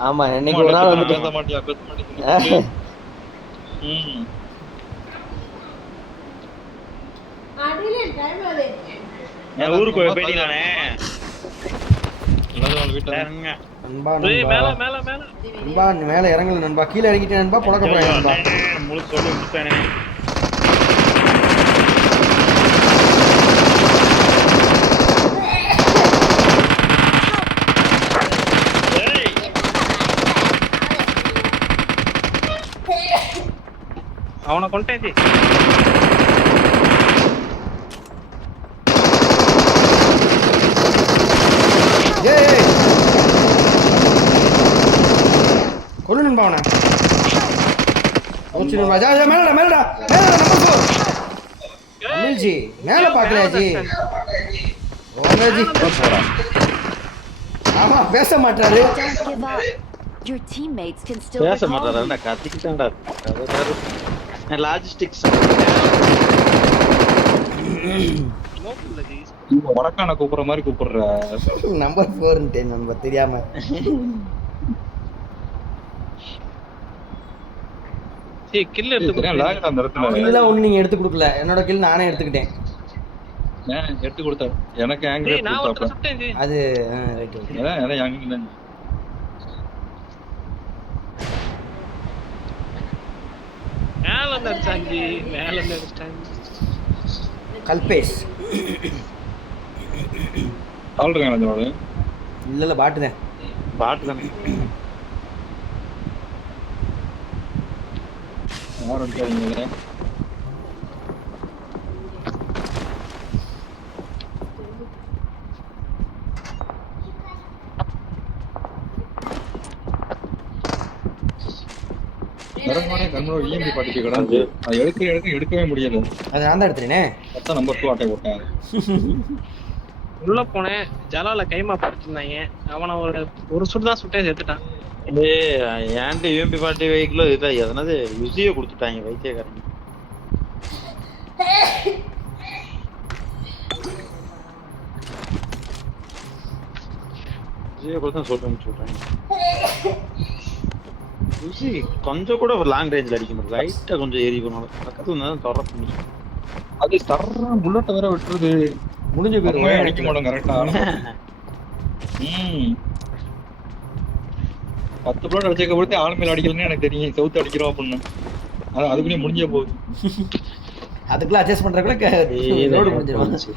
ஆமா இன்னைக்கு ஒரு நாள் வந்துட்டு பேச மாட்டியா பேச மாட்டேங்குது ம் என் ஊருக்கு போயிட்டீங்களாண்ணே எல்லாரும் அவங்க வீட்டுல சரிங்க. நண்பா டேய், நண்பா மேல மேல மேல நண்பா நீ மேல இறங்கல நண்பா கீழே இறங்கிட்டேன் நண்பா புழக்க போறேன் நண்பா முழு சொல்லி முடிச்சானே அவனை கொண்டேன் ஜி. ஏய் ஏய். கொல்லு நண்பா அவனை. போச்சு நண்பா. ஜா ஜா மேலடா மேலடா மேலடா நம்பர் ஃபோர் அனில் ஜி மேல பாக்கலையா ஜி? ஓங்க ஜி ஆமா பேச மாட்டாரு. Your teammates can still பேச மாட்டாரா. நான் கத்திக்கிட்டான்டா. இவன் வடக்கான கூப்பிடுற மாதிரி கூப்பிடுற. நம்பர் ஃபோர்ன்ட்டு நண்பா தெரியாம. கில் எடுத்து ஒண்ணு நீங்க எடுத்து கொடுக்கல. என்னோட கில் நானே எடுத்துக்கிட்டேன். எடுத்து கொடுத்தேன் எனக்கு அது ரைட் ஓகே ஏன் ஏன் ஆங்கில மேல இருந்து அடிச்சான். ஜி மேல இருந்து அடிச்சாங்க கல்பேஷ் இல்ல இல்ல பாட்டு தானே. கண்மோட இஎம்பி பாட்டிக்கு கிடந்து அது எடுக்க எடுக்க எடுக்கவே முடியல. அது நான் தான் எடுத்துறேனே அதான் நம்பர் டூ அட்டை போட்டேன் உள்ள போனேன். ஜலால கைமா படுத்திருந்தாங்க அவனை ஒரு ஒரு சுட்டு தான் சுட்டே செத்துட்டான். ஏய் ஏன்ட்டு யூஎம்பி பார்ட்டி வெஹிக்கிள் இதுல எதனாவது யுசியை கொடுத்துட்டாங்க வைத்தியக்காரங்க யுசியை கொடுத்தா சொல்ல சொல்றாங்க யுசி கொஞ்சம் கூட லாங் ரேஞ்சில் அடிக்க முடியல. லைட்டா கொஞ்சம் ஏறி போனாலும் பக்கத்துல இருந்தா தான் தொடர பண்ணி அது தர்றா புல்லட்ட வேற விட்டுருது. முடிஞ்சு போயிடும் அடிக்க மாட்டோம் கரெக்டா ம். பத்து புல்லட் அடிச்சக்க பொறுத்து ஆள் மேல அடிக்கலன்னு எனக்கு தெரியும். செவுத்து அடிக்கிறோம் அப்படின்னு. அது அதுக்குள்ளே முடிஞ்சே போகுது. அதுக்குள்ள அட்ஜஸ்ட் பண்றதுக்குள்ள ரோடு முடிஞ்சிடும்.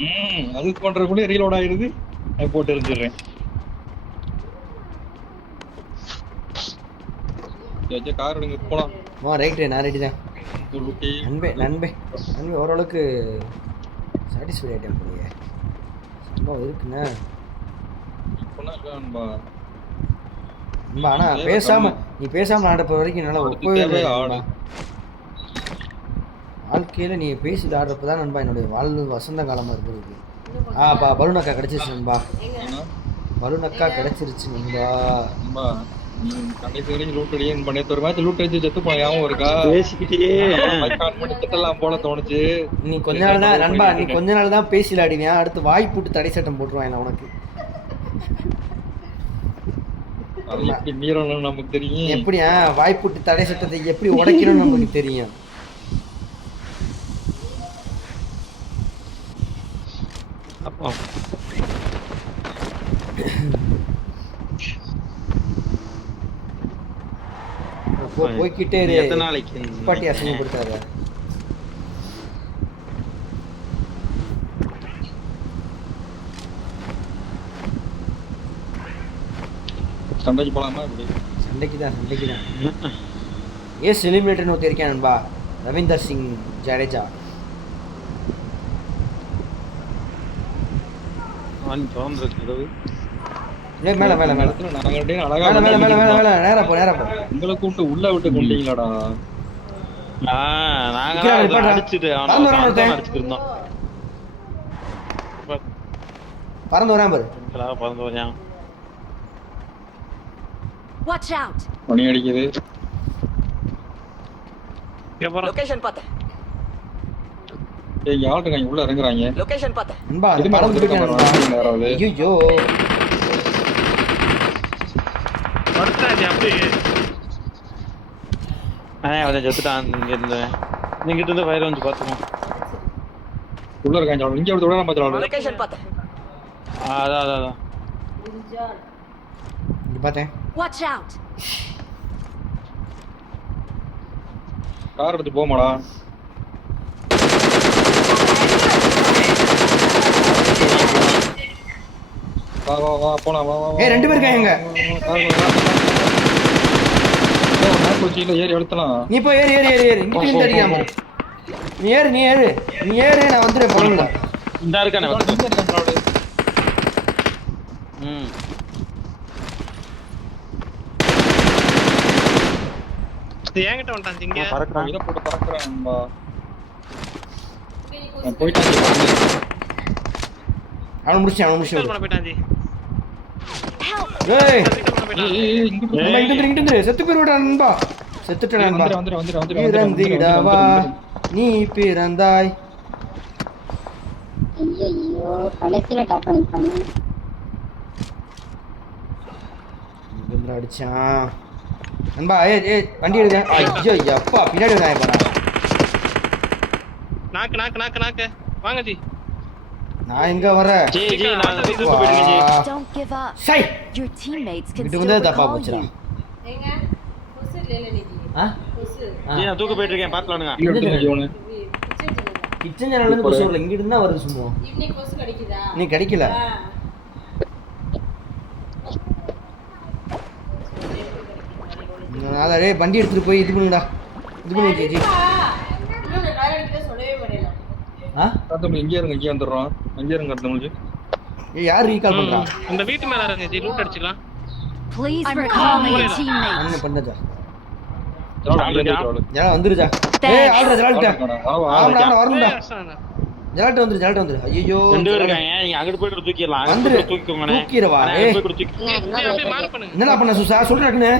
ம். அதுக்கு பண்றதுக்குள்ளே ரீலோட் ஆயிருது நான் போட்டு எரிஞ்சிடுறேன். கார் எடுங்க போலாம். ஆ ரைட்டு நான் ரெடி தான். நண்பே நண்பே நண்பே ஓரளவுக்கு சாட்டிஸ்ஃபைட் ஆகிட்டேன் போலியே சம்பவம் இருக்குண்ணே. நண்பா. ஆனா தேவை பேசாம கம்மி. நீ பேசாம ஆடுற வரைக்கும் என்னால ஒப்பவே. நண்பா. வாழ்க்கையில நீ பேசிட்டு ஆடுறப்ப தான் நண்பா என்னுடைய வாழ்வு வசந்த காலமா இருக்கிறது ஆ பா பலூன் அக்கா கிடைச்சிருச்சு நண்பா. பலூன் அக்கா கிடைச்சிருச்சு நண்பா. நண்பா. கடைசி வரைக்கும் லூட் அடிக்கணும் பண்ணி ஒரு மேட்ச் லூட் அடிச்சு செத்து போன ஞாபகம் இருக்கா பேசிக்கிட்டே பண்ணி திட்டலாம் போல தோணுச்சு நீ கொஞ்ச நாள் தான் நண்பா நீ கொஞ்ச நாள் தான் பேசில ஆடினியா அடுத்து வாய் போட்டு தடை சட்டம் போட்டுருவாங்க உனக்கு அது எப்படி நமக்கு தெரியும் எப்படியா வாய்ப்புட்டு தடை சட்டத்தை எப்படி உடைக்கணும்னு நமக்கு தெரியும் அப்போ போ போய்க்கிட்டே இரு. எத்தனை நாளைக்கு? பாட்டி அசிங்கப்படுத்தாத சண்டைக்கு போலாமா இப்படி சண்டைக்கு தான் சண்டைக்கு தான் ஏஸ் எலிமினேட்டர்னு ஒருத்தர் இருக்கேன் நண்பா. ரவீந்தர் சிங் ஜடேஜா. வாங்கி திறந்துருக்கு கதவு. ஏ மேல மேல மேல. இடத்துல நாங்க ரெண்டு பேரும் அழகா மேல மேல மேல மேல விளையாடிட்டு மேல. நேரா போ நேரா போ. இருந்தோம். உங்களை கூப்பிட்டு உள்ள விட்டு கொண்டீங்களாடா? நாங்க. அடிச்சுட்டு அவனை பறந்து வரான் அவனை ஒருத்தன். அடிச்சுட்டு இருந்தோம். பறந்து வரான் பாரு பறந்து வரான் அடிக்குது. லொகேஷன் பார்த்தேன் ஏய், இருக்காங்க உள்ள இறங்குறாங்க? லொகேஷன் பார்த்தேன் நண்பா இது மேல யாராவது ஐயோ படுத்தாச்சு அப்படியே அண்ணே அவன் செத்துட்டான் இங்க இருந்து. நீங்க இருந்து ஃபயர் வந்து பாத்துக்கோம் உள்ள இருக்காங்க ஆள். இங்க விட. நம்ம ஆளு லொகேஷன் பார்த்தேன் அதான் அதான் அதான் இங்க பார்த்தேன் Watch out! கார் எடுத்து போமாடா. வா வா வா போலாம் வா வா வா. ஏய் ரெண்டு பேர் இருக்காங்க. ஏறி எடுத்தலாம் நீ போய் ஏறு ஏறு ஏறு ஏறு. இங்கிட்டு இருந்து அடிக்காம. நீ ஏறு நீ ஏறு. நீ ஏறு நான் வந்துடுறேன் பழங்களா இந்த இருக்கானே. ம். என்கிட்ட வந்துட்டான் இங்க. பறக்குறான். இதை போட்டு பறக்குறேன். நான் போயிட்டேன். அவனை முடிச்சு அவனை வீட்டுல முடிச்சு பண்ண போயிட்டான் ஜி! ஏய். செத்து போயிடுடா நண்பா. செத்துட்டேன் நண்பா. பிறந்திடவா. நீ பிறந்தாய். அடிச்சான். நண்பா ஏய் ஏய் வண்டி எடுங்க. ஐயோ அப்பா பின்னாடி பாரா நாக்கு நாக்கு நாக்கு நாக்கு. வாங்க ஜி. நான் எங்க வரேன் ஜி ஜி நான் தூக்கு போயிடுங்க ஜி. வா. Don't give up. Psi. Your teammates can இங்கிட்டு still வந்தே தப்பா recall போச்சுடா you. ஏங்க கொசு இல்லைல்ல நிதி. ஆ? கொசு. ஜி நான் தூக்கு போயிட்டு இருக்கேன் பாத்துலானுங்க கிச்சன் இருந்து கொசு வரல. இங்கிட்டு இருந்தா வருது சும்மா. ஈவினிங் கொசு கிடைக்குதா? நீ கிடைக்கல. ஆ. டேய் வண்டி எடுத்துட்டு போய் இது பண்ணுடா. இது பண்ணி ஜி ஆ, இன்னும் நான் டயர் அடிக்கிறத சொல்லவே மாட்டேன் அடுத்தவங்க இங்கே இருங்க இங்கே வந்துடுறோம். இங்கே இருங்க ஏய் யார் ரீகால் பண்றா? இந்த வீட்டு மேல இருங்க ஜி லூட் அடிச்சுக்கலாம். Please recall your teammates. என்ன பண்ணதா ஜலால் அங்கே இருந்து ஜலால். ஜலா வந்துருச்சா? Thanks. ஏய் ஆல்ரா ஜலால்ட்ட ஆளு இருக்கானா? வா, வா, ஆளு ஆம்டா இருக்கான். வரணும்டா வந்துரு ஜலால்ட்ட வந்துரு. ஐயோ ரெண்டு பேர் இருக்காங்க நீங்க தூக்கிடலாம். வந்துரு. போய் ஏய். என்னடா பண்ண சுசா? சொல்றேன்னு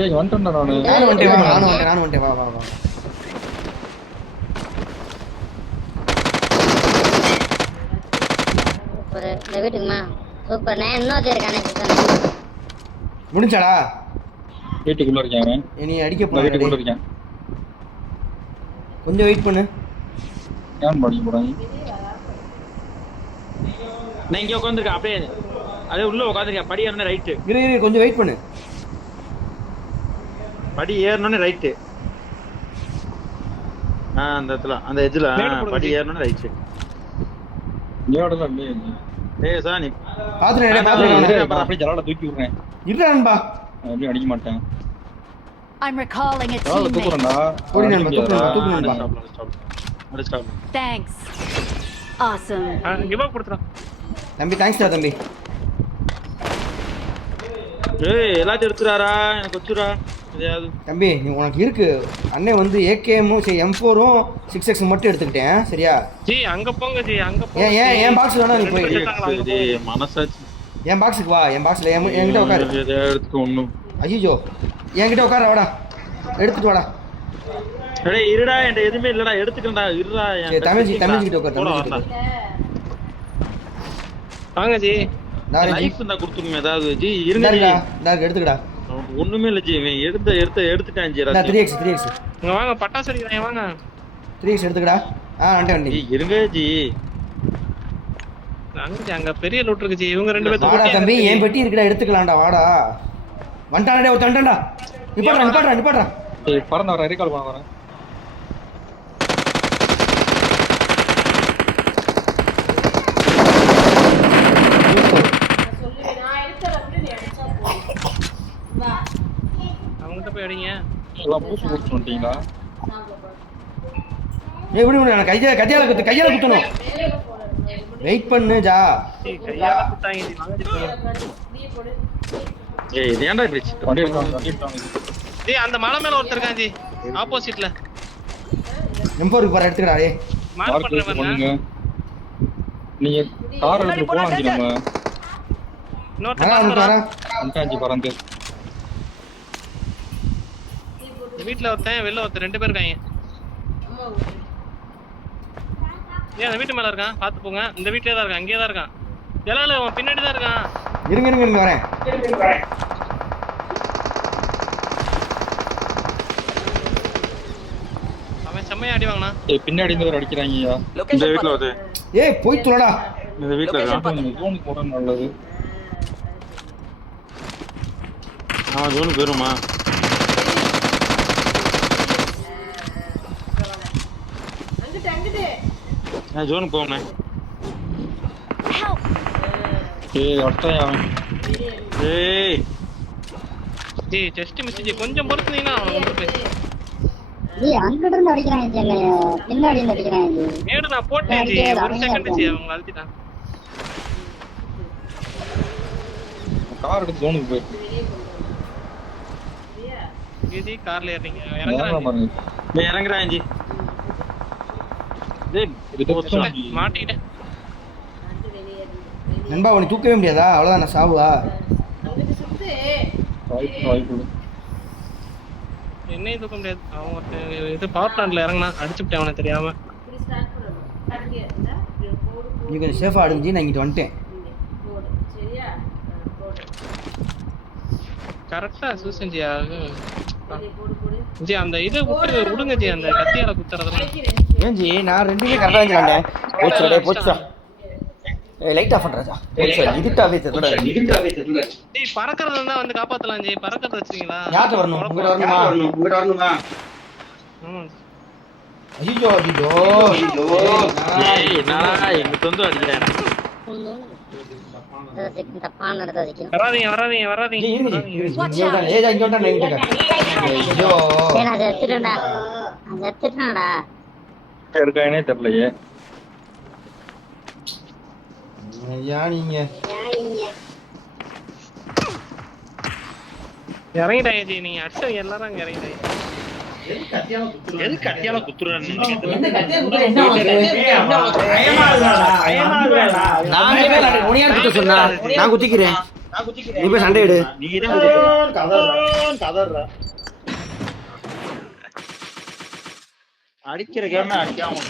ஏய் வந்துட்டேன்டா நானு. நானும் வந்துட்டேன் நானும் வந்துட்டேன் நானும் வந்துட்டேன் வா வா. வா சூப்பர் இந்த வீட்டுக்குமா சூப்பர். நான் இன்னொருத்தர் இருக்கானே கிச்சன் முடிஞ்சாடா? வீட்டுக்குள்ள நீ அடிக்க வீட்டுக்குள்ள போற இருக்கேன். கொஞ்சம் வெயிட் பண்ணு. ஏன் படிக்க போறாங்க நான் இங்க உட்காந்துருக்கேன். அப்படியே அதே உள்ள உட்காந்துருக்கேன். படி ஏறணும் ரைட்டு இரு இரு கொஞ்சம் வெயிட் பண்ணு. படி ஏறணும்னு ரைட்டு ஆ அந்த இடத்துல அந்த போடுங்க படி. ஏறணும்னு ரைட்டு ஏய் சார் நீ பாத்துறேன் ஆ, பாத்துறேன். ஆ, இரு, நான் அப்படியே ஜலால தூக்கி விடுறேன். இருடா நண்பா. அடிக்க மாட்டேன். I'm recalling a teammate. ஓடி நண்பா? தூக்கு நண்பா. முடிச்சிட்டாப்ல Thanks. Awesome. கிவ் அப் கொடுத்துறோம் தம்பி தேங்க்ஸ்டா தம்பி. ஏய் எல்லாத்தையும் எடுத்துறாரா? எனக்கு வச்சுடா தம்பி நீ உனக்கு இருக்கு. அண்ணன் வந்து ஏகேஎம்மும் சரி எம் ஃபோரும் சிக்ஸ் எக்ஸ் மட்டும் எடுத்துக்கிட்டேன் சரியா? ஜி அங்க போங்க ஜி அங்க போங்க ஏன் ஏன் என் பாக்ஸ் வேணா நீ போய். மனசாட்சி. என் பாக்ஸுக்கு வா என் பாக்ஸ்ல என் என்கிட்ட உட்காரு. எடுத்துக்க ஒண்ணும்? ஐயோ என்கிட்ட உட்கார வாடா. எடுத்துட்டு வாடா. டேய் இருடா என்கிட்ட எதுவுமே இல்லடா எடுத்துக்கண்டா இருடா என் சரி கத்திரிக்கா. தமிழ்ச்சி கிட்ட. உட்கார் வரேன்டா. வாங்க ஜி. நான் லைஃப் இருந்தா கொடுத்துருங்க ஏதாவது. ஜி இருங்க ஜி. இந்தாரு எடுத்துக்கடா. ஒண்ணுமே இல்ல ஜி. இவன் எடுத்த எடுத்த எடுத்துட்டான் ஜி. எக்ஸ் த்ரீ எக்ஸ் இங்க வாங்க பட்டாசு அடிக்கிறாங்க வாங்க. Three X எடுத்துக்கடா. ஆ வண்டி வண்டி ஜி இருங்க ஜி. அங்க அங்க பெரிய லூட் இருக்கு ஜி. இவங்க ரெண்டு வாடா பேரும் தம்பி என் பெட்டி இருக்குடா எடுத்துக்கலாம்டா வாடா. வந்துட்டானே ஒருத்தன் வந்துட்டான்டா. நிப்பாட்றா நிப்பாட்றா நிப்பாட்றா பறந்து வரேன் ரீகால் பண்ண வரேன் நான் சொல்லுவேன் நான் எடுத்தத மட்டும் நீ அடிச்சா போதும் வா அவங்ககிட்ட போய் அடிங்க. எல்லாம் பூசி கொடுத்து வந்துட்டீங்களா? சாப்பிட போறேன் ஏய் விடு விடு எனக்கு கையால கையால குத்து கையால குத்தணும். வெயிட் பண்ணு ஜா. கையால குத்தாங்க ஏய் இது ஏன்டா இப்படி வண்டி எடுத்தாங்க வண்டி எடுத்தாங்க ஜி அந்த மலை மேல ஒருத்தர் இருக்கான் ஜி ஆப்போசிட்ல எம்போருக்கு பாரு எடுத்துக்கடா டேய் மார்க் பாருங்க நீங்க கார் எடுத்து போலாம் ஜி நம்ம. வந்துட்டான் ஜி பறந்து. வீட்ல ஒருத்தன் வெளில ஒருத்தன் ரெண்டு பேர் இருக்காங்க. ஏன் அந்த வீட்டு மேல இருக்கான்? பாத்து போங்க. இந்த வீட்லயே தான் இருக்கான் அங்கேயே தான் இருக்கான். ஜலால அவன் பின்னாடி தான் இருக்கான். இருங்க இருங்க இருங்க வரேன். அவன் செம்மையா அடி வாங்கினா ஏய், பின்னாடி இருந்து ஒரு அடிக்கிறாங்கய்யா இந்த வீட்ல வருது. ஏய் போய் தொலைடா. இந்த வீட்ல இருக்கான் ஜோனுக்கு போறது நல்லது. அவன் ஜோனுக்கு வருமா அங்கிட்டு அங்கிட்டு நான் ஜோனுக்கு போனேன்! ஏய் அட்டையா ஏய். ஜி ஜஸ்ட் மிஸ் ஜி கொஞ்சம் பொறுத்துனீங்கன்னா அவன் வந்துருப்பேன் ஏய் அங்கிட்டு இருந்து அடிக்கிறாங்க ஜி என்னைய. பின்னாடி இருந்து அடிக்கிறாங்க ஜி மேடு நான் போட்டேன் ஜி. ஒரு செகண்ட் ஜி. அவங்க அழுத்திட்டான் கார் எடுத்து ஜோனுக்கு போயிட்டு ஜி கார்ல ஏறீங்க இறங்குறா இறங்குறாங்க பாருங்க. டேய் இறங்குறான் ஜி. டேய் இது போச்சுடா. மாட்டிக்கிட்டேன். நண்பா உன்னை தூக்கவே முடியாதா? அவ்வளோதான் நான் வாய்ப்பு என்னையும் தூக்க முடியாது. அவன் ஒருத்தன் இது பவர் பிளான்ட்ல இறங்கினா அடிச்சுட்டேன் அவனை தெரியாம. நீ கொஞ்சம் சேஃபாக ஆடுஞ்சி நான் இங்கிட்டு வந்துட்டேன். இங்கே போடு சரியா ஆ, போடு கரெக்டா சூசன் ஜி வெளியே போடு போடு ஜி அந்த இது விட்டு விடுங்க ஜி அந்த கத்தியால குத்துறதெல்லாம். ஜி நான் ரெண்டுமே கரெக்டாக விளாண்டேன் போச்சுடா டேய் போச்சுடா ஏய் லைட் ஆஃப் பண்ணுறா போச்சுடா இதுட்டாவே தெரியல ஜி பறக்கறது இருந்தா வந்து காப்பாத்தலாம் ஜி. பறக்கறது வச்சுங்களா யார்கிட்ட வரணும்? உங்கள்கிட்ட வரணுமா? ஆமா அஜிஜோ அஜிஜோ ஏய் என்னடா எங்க சொந்த அடிக்கிறேன் வராதீங்க வராதீங்க வராதீங்க. ஏதா இங்கே ஐயோ ஏய் நான் செத்துட்டேன்டா நான் செத்துட்டேன்டா இருக்கானே தெரியலையே. ஐயா நீங்க. இறங்கிட்டாங்க ஜி நீங்க அடிச்சவங்க எல்லாரும் அங்க இறங்கிட்டாங்க எது கத்தியால குத்துறான்னு நானே குத்திக்கிறேன். நீ போய் சண்டை எடு. நீ தான் அடிக்கிற கேம அடிக்காம